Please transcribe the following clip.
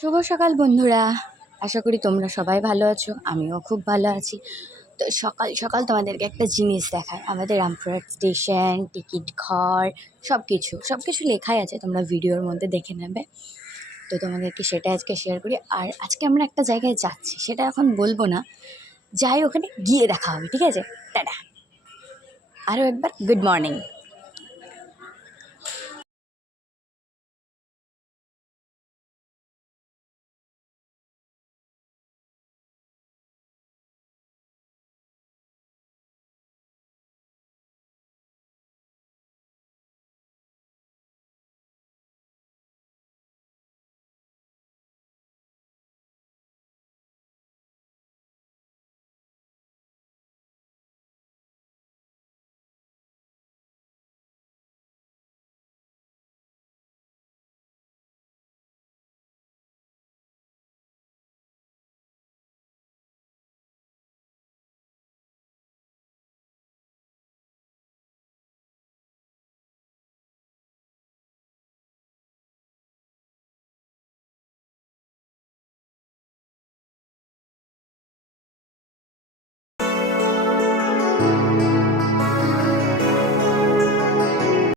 শুভ সকাল বন্ধুরা। আশা করি তোমরা সবাই ভালো আছো, আমিও খুব ভালো আছি। তো সকাল সকাল তোমাদেরকে একটা জিনিস দেখায়, আমাদের রামপুরহাট স্টেশন, টিকিট ঘর, সব কিছু লেখাই আছে, তোমরা ভিডিওর মধ্যে দেখে নেবে। তো তোমাদেরকে সেটা আজকে শেয়ার করি। আর আজকে আমরা একটা জায়গায় যাচ্ছি, সেটা এখন বলবো না, যাই ওখানে গিয়ে দেখা হবে, ঠিক আছে? টাটা। আরও একবার গুড মর্নিং।